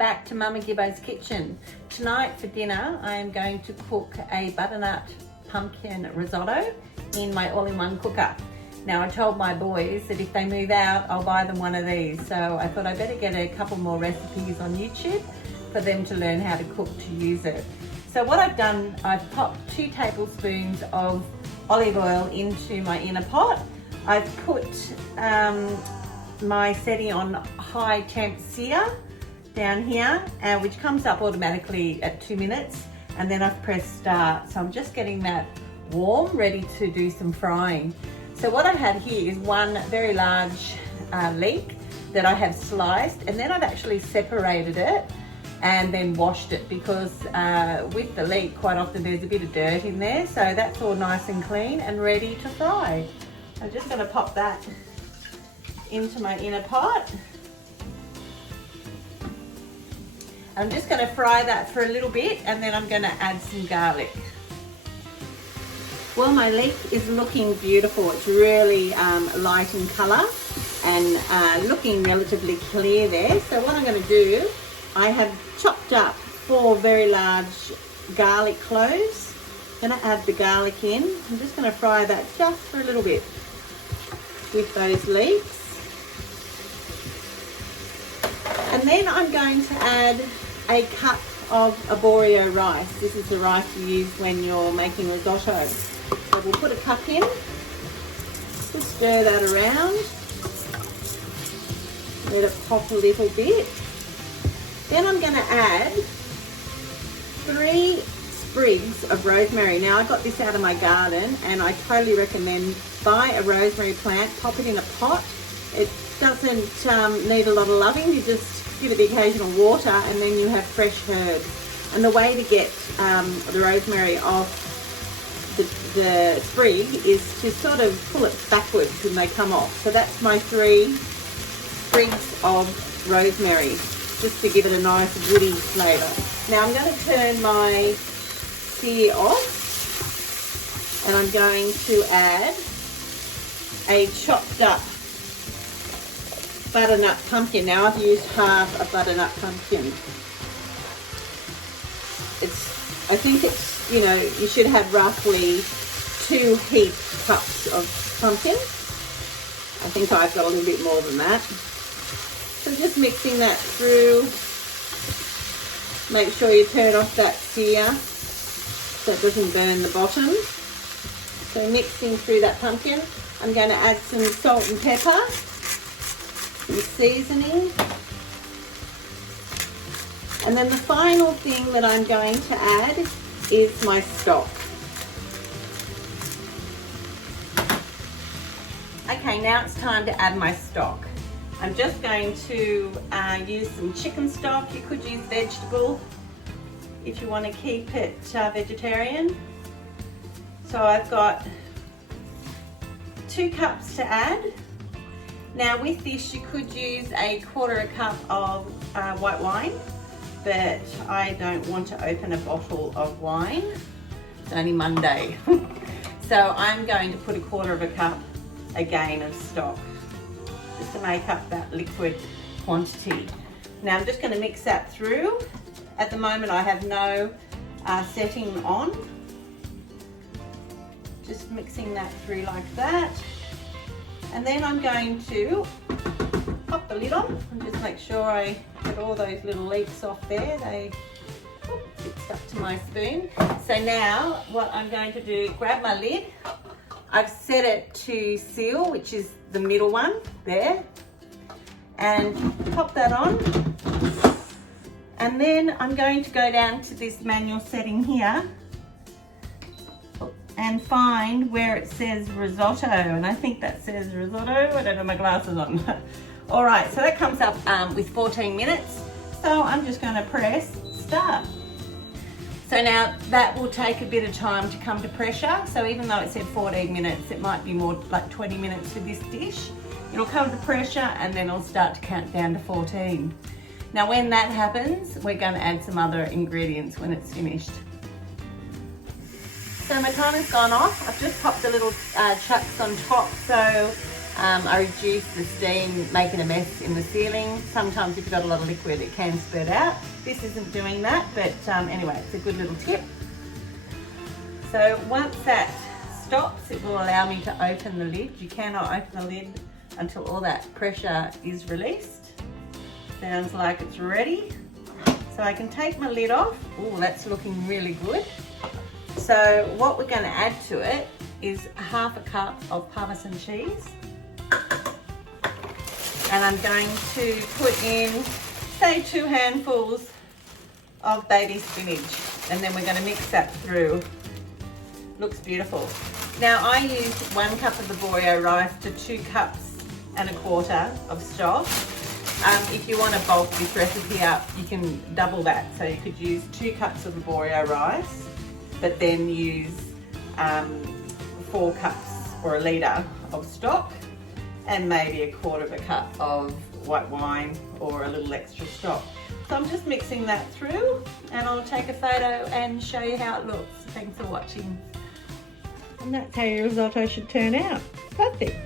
back to Mama Gibbo's kitchen. Tonight for dinner I am going to cook a butternut pumpkin risotto in my all-in-one cooker. Now I told my boys that if they move out I'll buy them one of these, so I thought I better get a couple more recipes on YouTube for them to learn how to cook to use it. So what I've done, I've popped 2 tablespoons of olive oil into my inner pot. I've put my setting on high temp sear down here, which comes up automatically at 2 minutes, and then I've pressed start. So I'm just getting that warm, ready to do some frying. So what I have here is one very large leek that I have sliced, and then I've actually separated it and then washed it, because with the leek quite often there's a bit of dirt in there, so that's all nice and clean and ready to fry. I'm just going to pop that into my inner pot. I'm just going to fry that for a little bit, and then I'm going to add some garlic. Well, my leek is looking beautiful. It's really light in colour and looking relatively clear there. So what I'm going to do, I have chopped up 4 very large garlic cloves. I'm going to add the garlic in. I'm just going to fry that just for a little bit with those leeks. And then I'm going to add a cup of Arborio rice. This is the rice you use when you're making risotto. So we'll put a cup in, just stir that around, let it pop a little bit. Then I'm going to add 3 sprigs of rosemary. Now I got this out of my garden, and I totally recommend buy a rosemary plant, pop it in a pot. It doesn't need a lot of loving. You just give it the occasional water, and then you have fresh herbs. And the way to get the rosemary off the sprig is to sort of pull it backwards when they come off. So that's my 3 sprigs of rosemary, just to give it a nice woody flavour. Now I'm going to turn my sear off, and I'm going to add a chopped up butternut pumpkin. Now I've used half a butternut pumpkin. I think it's, you know, you should have roughly 2 heaped cups of pumpkin. I think I've got a little bit more than that. So just mixing that through. Make sure you turn off that sear so it doesn't burn the bottom. So mixing through that pumpkin, I'm going to add some salt and pepper, some seasoning. And then the final thing that I'm going to add is my stock. Okay, now it's time to add my stock. I'm just going to use some chicken stock. You could use vegetable if you want to keep it vegetarian. So I've got 2 cups to add. Now with this you could use a 1/4 cup of white wine, but I don't want to open a bottle of wine. It's only Monday. So I'm going to put 1/4 cup again of stock, just to make up that liquid quantity. Now I'm just going to mix that through. At the moment I have no setting on. Just mixing that through like that. And then I'm going to pop the lid on and just make sure I get all those little leeks off there. They get stuck to my spoon. So now what I'm going to do, grab my lid. I've set it to seal, which is the middle one there, and pop that on. And then I'm going to go down to this manual setting here and find where it says risotto, and I think that says risotto. I don't have my glasses on. All right, so that comes up with 14 minutes. So I'm just going to press start. So now that will take a bit of time to come to pressure. So even though it said 14 minutes, it might be more like 20 minutes for this dish. It'll come to pressure and then it'll start to count down to 14. Now when that happens, we're going to add some other ingredients when it's finished. So my timer's gone off. I've just popped the little chucks on top. So I reduce the steam making a mess in the ceiling. Sometimes if you've got a lot of liquid it can spurt out. This isn't doing that, but anyway, it's a good little tip. So once that stops, it will allow me to open the lid. You cannot open the lid until all that pressure is released. Sounds like it's ready. So I can take my lid off. Oh, that's looking really good. So what we're going to add to it is 1/2 cup of Parmesan cheese. And I'm going to put in, say, 2 handfuls of baby spinach. And then we're going to mix that through. Looks beautiful. Now I used 1 cup of Arborio rice to 2 cups and 1/4 of stock. If you want to bulk this recipe up, you can double that. So you could use 2 cups of Arborio rice, but then use 4 cups or 1 litre of stock, and maybe 1/4 cup of white wine or a little extra stock. So I'm just mixing that through, and I'll take a photo and show you how it looks. Thanks for watching. And that's how your risotto should turn out. Perfect.